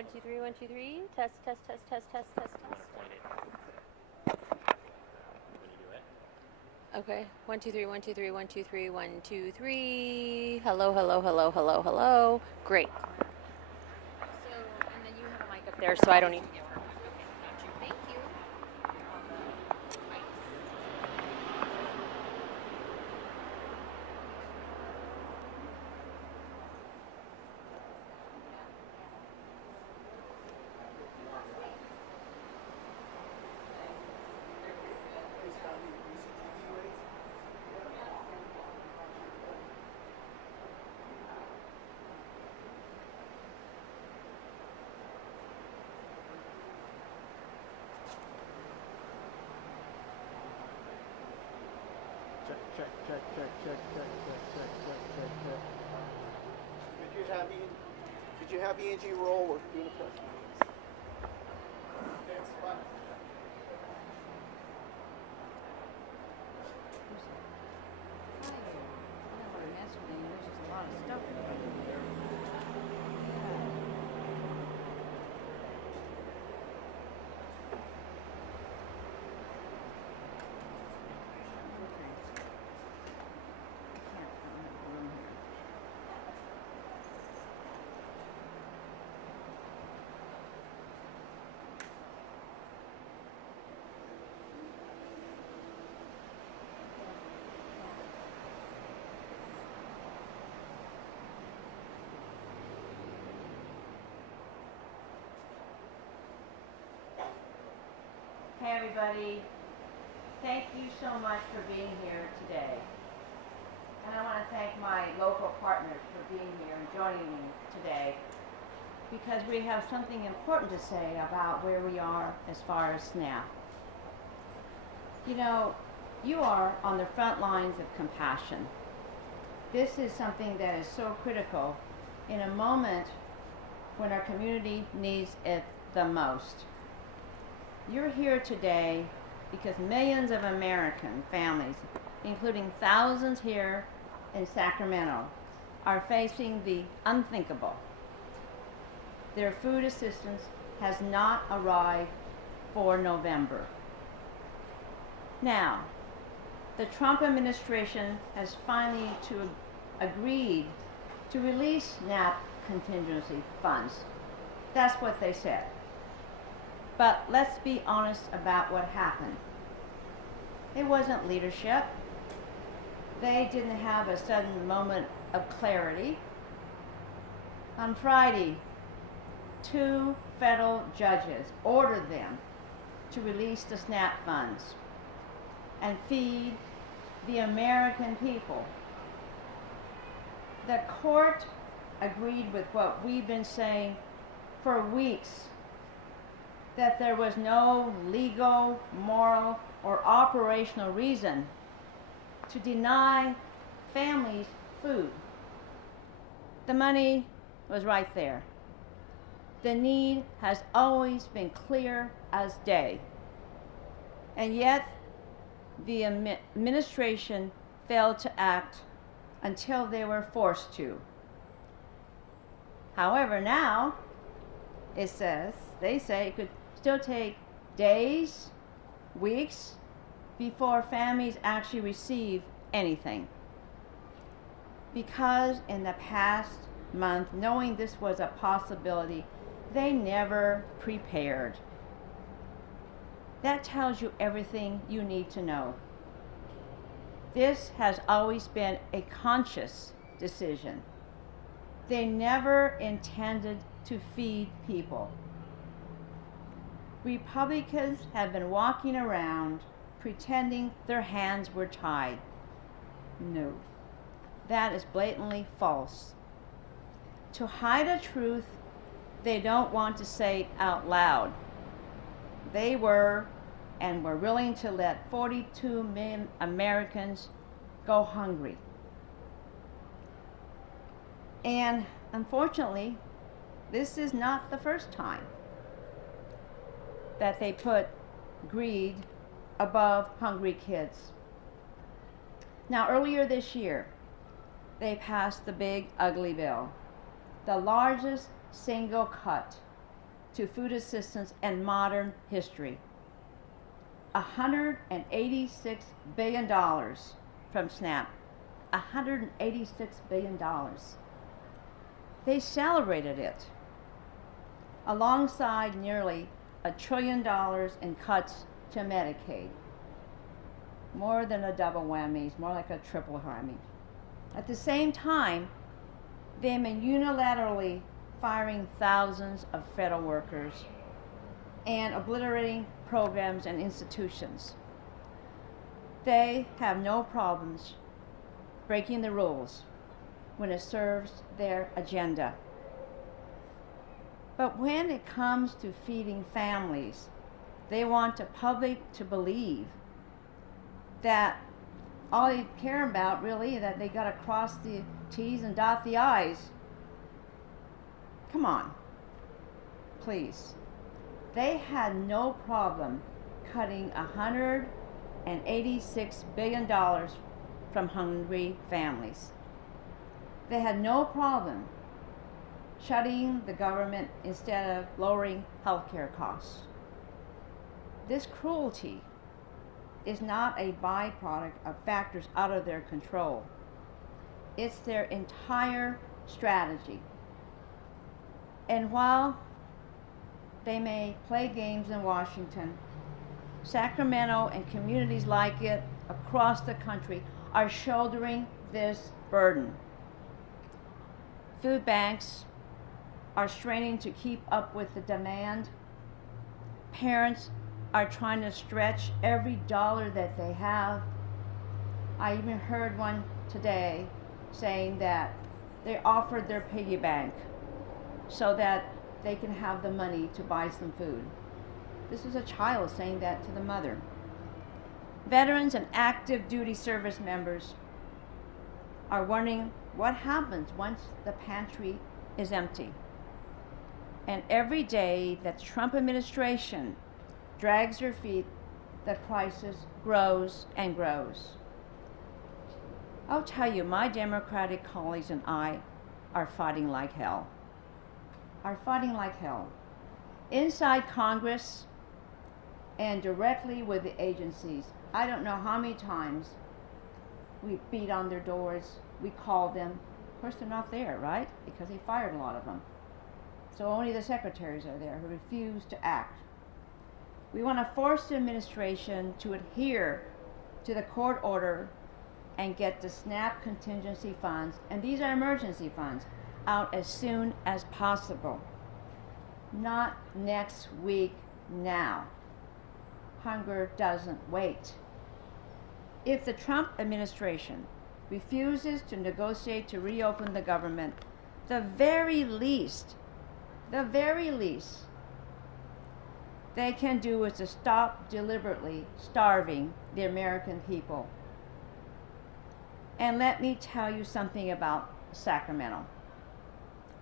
1, 2, 3, 1, 2, 3. Test, test, test, test, test, test, test. When you do it. Okay. 1, 2, 3, 1, 2, 3, 1, 2, 3, 1, 2, 3. Hello, hello, hello, hello, hello. Great. So, and then you have a mic up there, so I don't need to get her. Okay, got you. Thank you. On the mics. Check. Could you have Angie roll? We're doing a press release. Thanks, bye. Hi there. I don't want to mess with you. There's just a lot of stuff in front of me. Hey everybody, thank you so much for being here today. And I want to thank my local partners for being here and joining me today, because we have something important to say about where we are as far as SNAP. You know, you are on the front lines of compassion. This is something that is so critical in a moment when our community needs it the most. You're here today because millions of American families, including thousands here in Sacramento, are facing the unthinkable. Their food assistance has not arrived for November. Now, the Trump administration has finally agreed to release SNAP contingency funds. That's what they said. But let's be honest about what happened. It wasn't leadership. They didn't have a sudden moment of clarity. On Friday, 2 federal judges ordered them to release the SNAP funds and feed the American people. The court agreed with what we've been saying for weeks, that there was no legal, moral, or operational reason to deny families food. The money was right there. The need has always been clear as day. And yet, the administration failed to act until they were forced to. However, now, they say it could still take days, weeks, before families actually receive anything. Because in the past month, knowing this was a possibility, they never prepared. That tells you everything you need to know. This has always been a conscious decision. They never intended to feed people. Republicans have been walking around pretending their hands were tied. No, that is blatantly false. To hide a truth they don't want to say out loud. They were and were willing to let 42 million Americans go hungry. And unfortunately, this is not the first time that they put greed above hungry kids. Now, earlier this year, they passed the big ugly bill, the largest single cut to food assistance in modern history. $186 billion from SNAP. $186 billion. They celebrated it, alongside nearly $1 trillion in cuts to Medicaid. More than a double whammy, it's more like a triple whammy. At the same time, they've been unilaterally firing thousands of federal workers and obliterating programs and institutions. They have no problems breaking the rules when it serves their agenda. But when it comes to feeding families, they want the public to believe that all they care about really is that they got to cross the T's and dot the I's. Come on, please. They had no problem cutting $186 billion from hungry families. They had no problem shutting the government instead of lowering healthcare costs. This cruelty is not a byproduct of factors out of their control. It's their entire strategy. And while they may play games in Washington, Sacramento and communities like it across the country are shouldering this burden. Food banks are straining to keep up with the demand. Parents are trying to stretch every dollar that they have. I even heard one today saying that they offered their piggy bank so that they can have the money to buy some food. This is a child saying that to the mother. Veterans and active duty service members are wondering what happens once the pantry is empty. And every day that the Trump administration drags their feet, the crisis grows and grows. I'll tell you, my Democratic colleagues and I are fighting like hell. Inside Congress and directly with the agencies. I don't know how many times we beat on their doors, we called them. Of course, they're not there, right? Because they fired a lot of them. So only the secretaries are there who refuse to act. We want to force the administration to adhere to the court order and get the SNAP contingency funds, and these are emergency funds, out as soon as possible. Not next week, now. Hunger doesn't wait. If the Trump administration refuses to negotiate to reopen the government, the very least they can do is to stop deliberately starving the American people. And let me tell you something about Sacramento.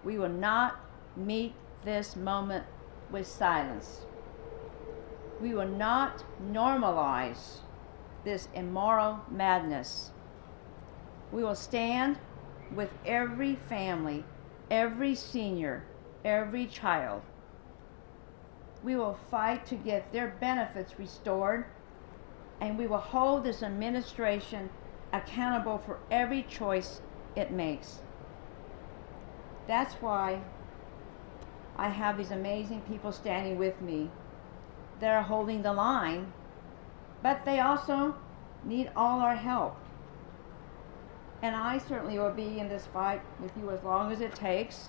We will not meet this moment with silence. We will not normalize this immoral madness. We will stand with every family, every senior, every child. We will fight to get their benefits restored, and we will hold this administration accountable for every choice it makes. That's why I have these amazing people standing with me that are holding the line, but they also need all our help. And I certainly will be in this fight with you as long as it takes.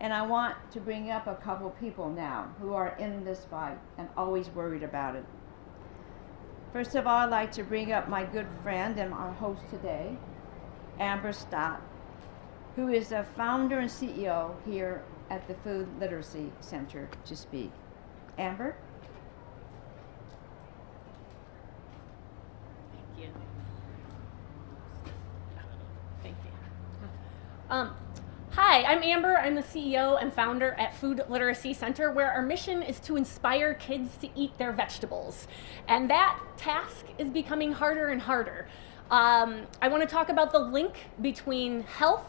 And I want to bring up a couple people now who are in this fight and always worried about it. First of all, I'd like to bring up my good friend and our host today, Amber Stott, who is the founder and CEO here at the Food Literacy Center, to speak. Amber? Hi, I'm Amber. I'm the CEO and founder at Food Literacy Center, where our mission is to inspire kids to eat their vegetables. And that task is becoming harder and harder. I want to talk about the link between health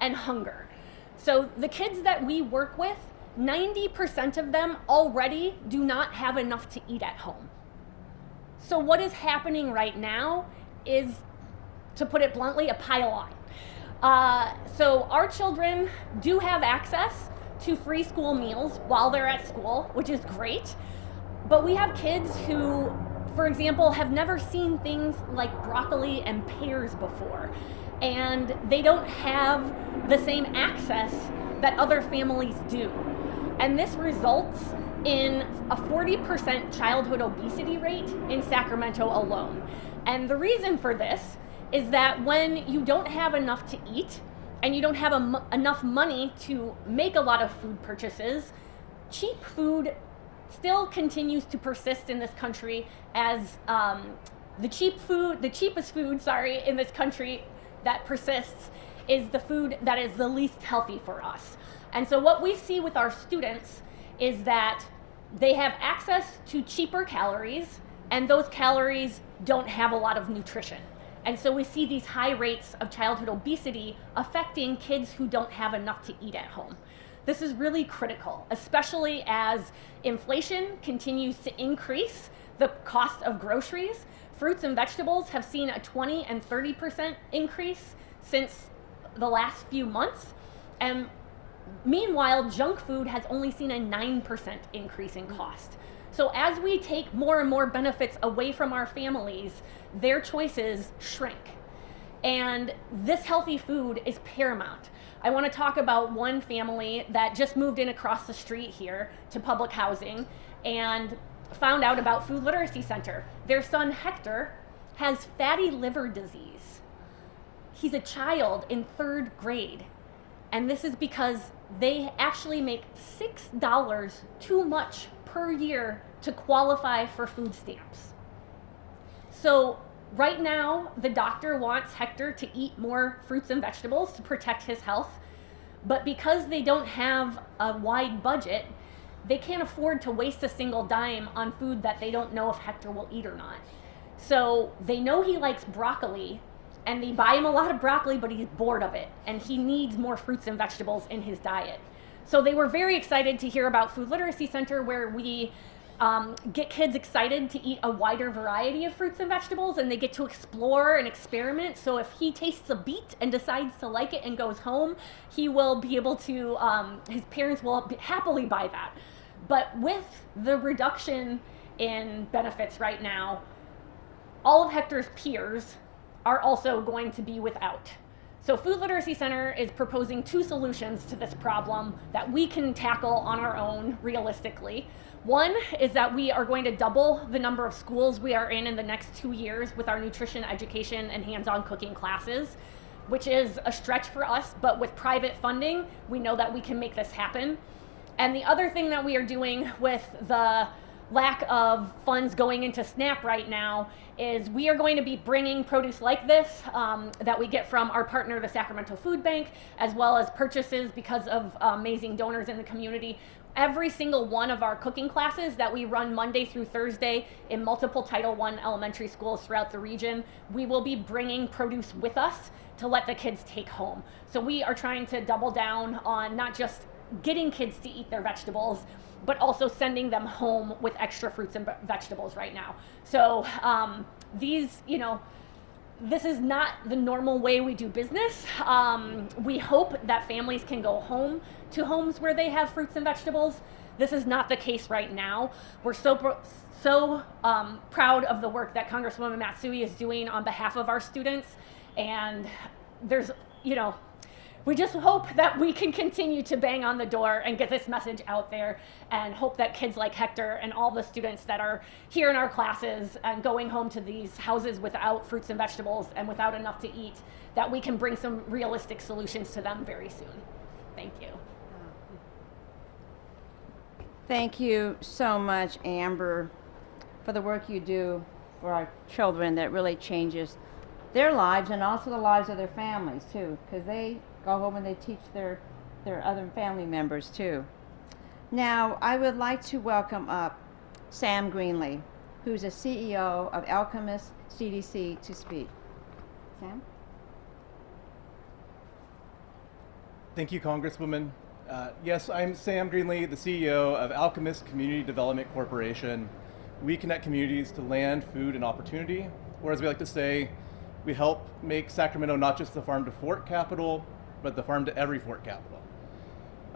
and hunger. So the kids that we work with 90% of them already do not have enough to eat at home. So what is happening right now is, to put it bluntly, a pile on. So our children do have access to free school meals while they're at school, which is great. But we have kids who, for example, have never seen things like broccoli and pears before. And they don't have the same access that other families do. And this results in a 40% childhood obesity rate in Sacramento alone. And the reason for this is that when you don't have enough to eat and you don't have enough money to make a lot of food purchases, cheap food still continues to persist in this country as the cheapest food in this country that persists is the food that is the least healthy for us. And so what we see with our students is that they have access to cheaper calories, and those calories don't have a lot of nutrition. And so we see these high rates of childhood obesity affecting kids who don't have enough to eat at home. This is really critical, especially as inflation continues to increase the cost of groceries. Fruits and vegetables have seen a 20 and 30% increase since the last few months. And meanwhile, junk food has only seen a 9% increase in cost. So as we take more and more benefits away from our families, their choices shrink. And this healthy food is paramount. I want to talk about one family that just moved in across the street here to public housing and found out about Food Literacy Center. Their son Hector has fatty liver disease. He's a child in 3rd grade. And this is because they actually make $6 too much per year to qualify for food stamps. So right now, the doctor wants Hector to eat more fruits and vegetables to protect his health. But because they don't have a wide budget, they can't afford to waste a single dime on food that they don't know if Hector will eat or not. So they know he likes broccoli, and they buy him a lot of broccoli, but he's bored of it, and he needs more fruits and vegetables in his diet. So they were very excited to hear about Food Literacy Center, where we get kids excited to eat a wider variety of fruits and vegetables, and they get to explore and experiment. So if he tastes a beet and decides to like it and goes home, he will be able to, his parents will happily buy that. But with the reduction in benefits right now, all of Hector's peers are also going to be without. So Food Literacy Center is proposing 2 solutions to this problem that we can tackle on our own realistically. One is that we are going to double the number of schools we are in the next 2 years with our nutrition education and hands-on cooking classes, which is a stretch for us, but with private funding, we know that we can make this happen. And the other thing that we are doing with the lack of funds going into SNAP right now is we are going to be bringing produce like this that we get from our partner, the Sacramento Food Bank, as well as purchases because of amazing donors in the community. Every single one of our cooking classes that we run Monday through Thursday in multiple Title I elementary schools throughout the region, we will be bringing produce with us to let the kids take home. So we are trying to double down on not just getting kids to eat their vegetables, but also sending them home with extra fruits and vegetables right now. So this is not the normal way we do business. We hope that families can go home to homes where they have fruits and vegetables. This is not the case right now. We're so proud of the work that Congresswoman Matsui is doing on behalf of our students. And we just hope that we can continue to bang on the door and get this message out there, and hope that kids like Hector and all the students that are here in our classes and going home to these houses without fruits and vegetables and without enough to eat, that we can bring some realistic solutions to them very soon. Thank you. Thank you so much, Amber, for the work you do for our children that really changes their lives and also the lives of their families too, because they go home and they teach their other family members too. Now, I would like to welcome up Sam Greenlee, who's a CEO of Alchemist CDC, to speak. Sam? Thank you, Congresswoman. Yes, I'm Sam Greenlee, the CEO of Alchemist Community Development Corporation. We connect communities to land, food, and opportunity, or as we like to say, we help make Sacramento not just the farm to fork capital, but the farm to every fork capital.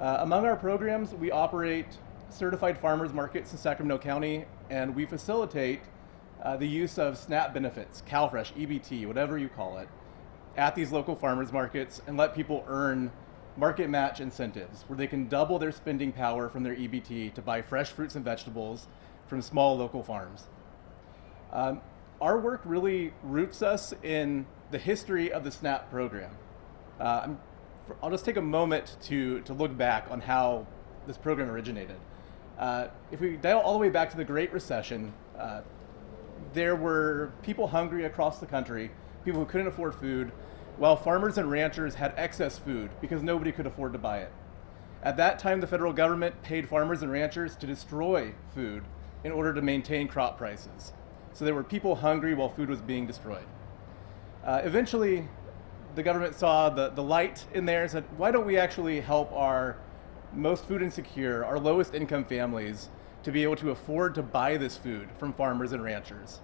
Among our programs, we operate certified farmers markets in Sacramento County, and we facilitate the use of SNAP benefits, CalFresh, EBT, whatever you call it, at these local farmers markets and let people earn market match incentives where they can double their spending power from their EBT to buy fresh fruits and vegetables from small local farms. Our work really roots us in the history of the SNAP program. I'll just take a moment to look back on how this program originated. If we dial all the way back to the Great Recession, there were people hungry across the country, people who couldn't afford food, while farmers and ranchers had excess food because nobody could afford to buy it. At that time, the federal government paid farmers and ranchers to destroy food in order to maintain crop prices. So there were people hungry while food was being destroyed. Eventually, the government saw the light in there and said, why don't we actually help our most food insecure, our lowest income families to be able to afford to buy this food from farmers and ranchers?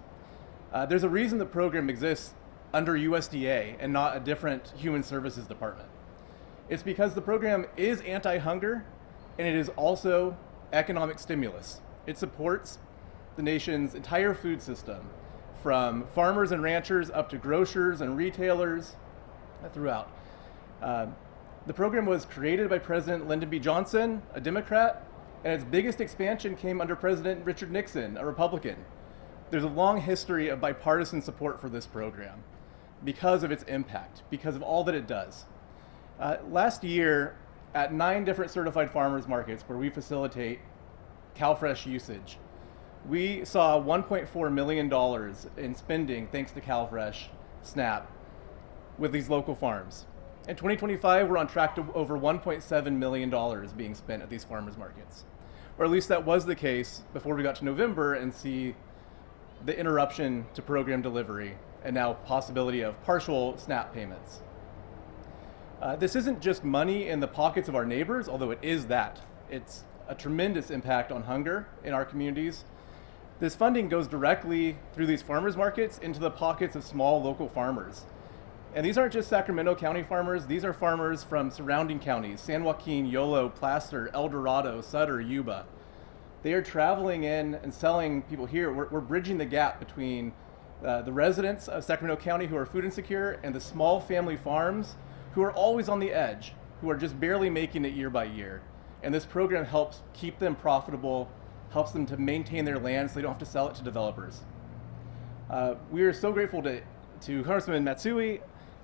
There's a reason the program exists under USDA and not a different human services department. It's because the program is anti-hunger and it is also economic stimulus. It supports the nation's entire food system, from farmers and ranchers up to grocers and retailers throughout. The program was created by President Lyndon B. Johnson, a Democrat, and its biggest expansion came under President Richard Nixon, a Republican. There's a long history of bipartisan support for this program because of its impact, because of all that it does. Last year, at 9 different certified farmers markets where we facilitate CalFresh usage, we saw $1.4 million in spending thanks to CalFresh SNAP with these local farms. In 2025, we're on track to over $1.7 million being spent at these farmers markets. Or at least that was the case before we got to November and see the interruption to program delivery and now possibility of partial SNAP payments. This isn't just money in the pockets of our neighbors, although it is that. It's a tremendous impact on hunger in our communities. This funding goes directly through these farmers markets into the pockets of small local farmers. And these aren't just Sacramento County farmers, these are farmers from surrounding counties, San Joaquin, Yolo, Placer, El Dorado, Sutter, Yuba. They are traveling in and selling people here. We're bridging the gap between the residents of Sacramento County who are food insecure and the small family farms who are always on the edge, who are just barely making it year by year. And this program helps keep them profitable, helps them to maintain their land so they don't have to sell it to developers. We are so grateful to Congressman Matsui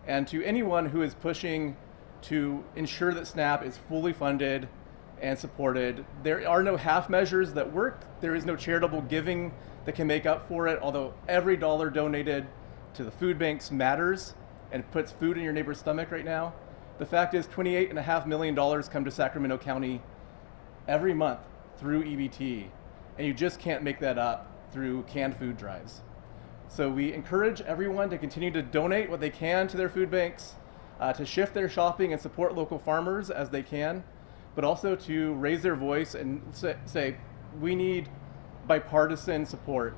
and to anyone who is pushing to ensure that SNAP is fully funded and supported. There are no half measures that work. There is no charitable giving that can make up for it, although every dollar donated to the food banks matters and puts food in your neighbor's stomach right now. The fact is $28.5 million come to Sacramento County every month through EBT, and you just can't make that up through canned food drives. So we encourage everyone to continue to donate what they can to their food banks, to shift their shopping and support local farmers as they can, but also to raise their voice and say we need bipartisan support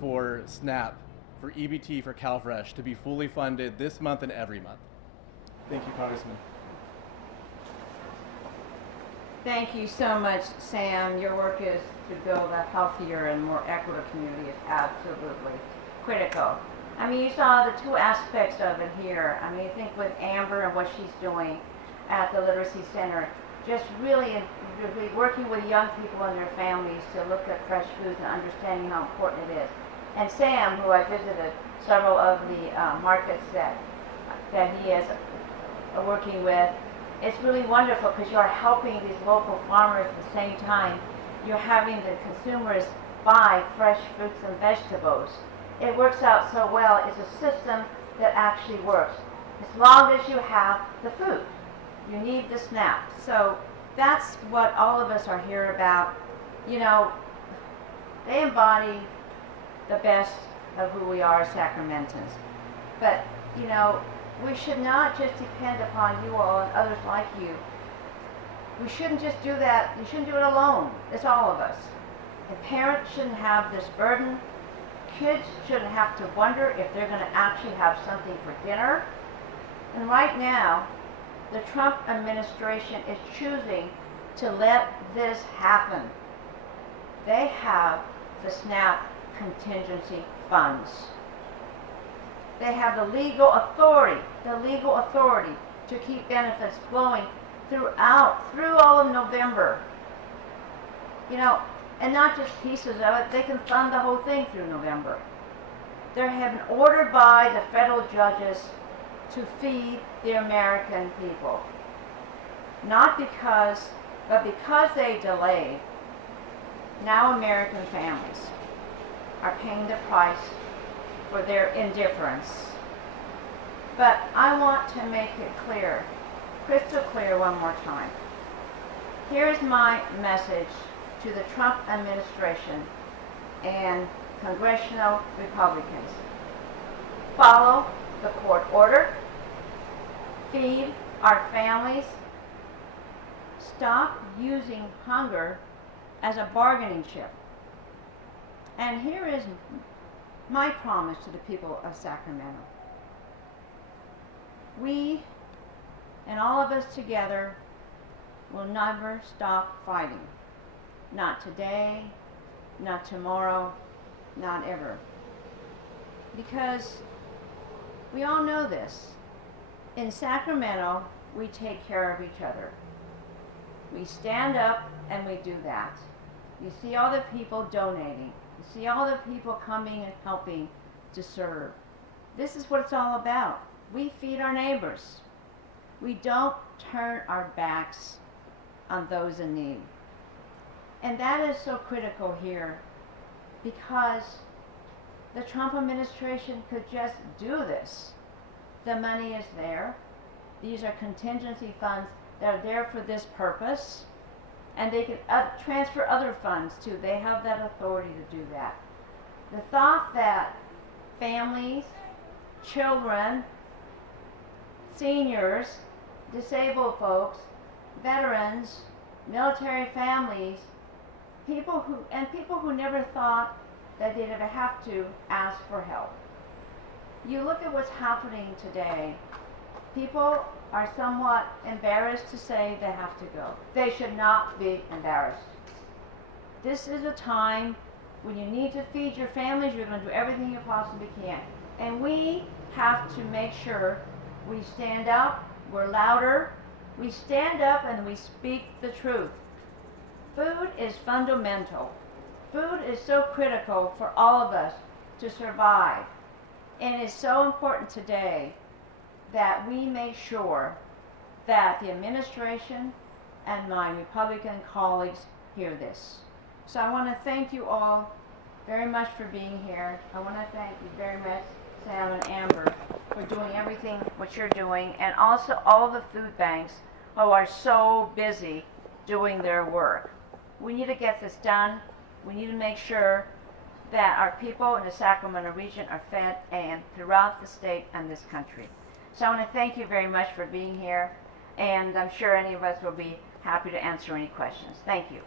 for SNAP, for EBT, for CalFresh to be fully funded this month and every month. Thank you, Congressman. Thank you so much, Sam. Your work is to build a healthier and more equitable community is absolutely critical. I mean, you saw the two aspects of it here. I mean, I think with Amber and what she's doing at the Literacy Center, just really working with young people and their families to look at fresh foods and understanding how important it is. And Sam, who I visited several of the markets that he is working with, it's really wonderful because you're helping these local farmers at the same time. You're having the consumers buy fresh fruits and vegetables. It works out so well. It's a system that actually works. As long as you have the food, you need the SNAP. So that's what all of us are here about. You know, they embody the best of who we are as Sacramentans. But, you know, we should not just depend upon you all and others like you we shouldn't just do that. You shouldn't do it alone. It's all of us. And parents shouldn't have this burden. Kids shouldn't have to wonder if they're going to actually have something for dinner. And right now, the Trump administration is choosing to let this happen. They have the SNAP contingency funds. They have the legal authority to keep benefits flowing through all of November. You know, and not just pieces of it, they can fund the whole thing through November. They have been ordered by the federal judges to feed the American people. But because they delayed, now American families are paying the price for their indifference. But I want to make it clear, crystal clear one more time. Here's my message to the Trump administration and congressional Republicans. Follow the court order. Feed our families. Stop using hunger as a bargaining chip. And here is my promise to the people of Sacramento. We, and all of us together, will never stop fighting. Not today, not tomorrow, not ever. Because we all know this. In Sacramento, we take care of each other. We stand up and we do that. You see all the people donating. You see all the people coming and helping to serve. This is what it's all about. We feed our neighbors. We don't turn our backs on those in need. And that is so critical here because the Trump administration could just do this. The money is there. These are contingency funds that are there for this purpose. And they can transfer other funds too. They have that authority to do that. The thought that families, children, seniors, disabled folks, veterans, military families, people who never thought that they'd ever have to ask for help. You look at what's happening today. People are somewhat embarrassed to say they have to go. They should not be embarrassed. This is a time when you need to feed your families. You're going to do everything you possibly can. And we have to make sure we stand up, we're louder, we stand up and we speak the truth. Food is fundamental. Food is so critical for all of us to survive. And it's so important today that we make sure that the administration and my Republican colleagues hear this. So I want to thank you all very much for being here. I want to thank you very much, Sam and Amber, for doing everything what you're doing, and also all the food banks who are so busy doing their work. We need to get this done. We need to make sure that our people in the Sacramento region are fed and throughout the state and this country. So I want to thank you very much for being here, and I'm sure any of us will be happy to answer any questions. Thank you.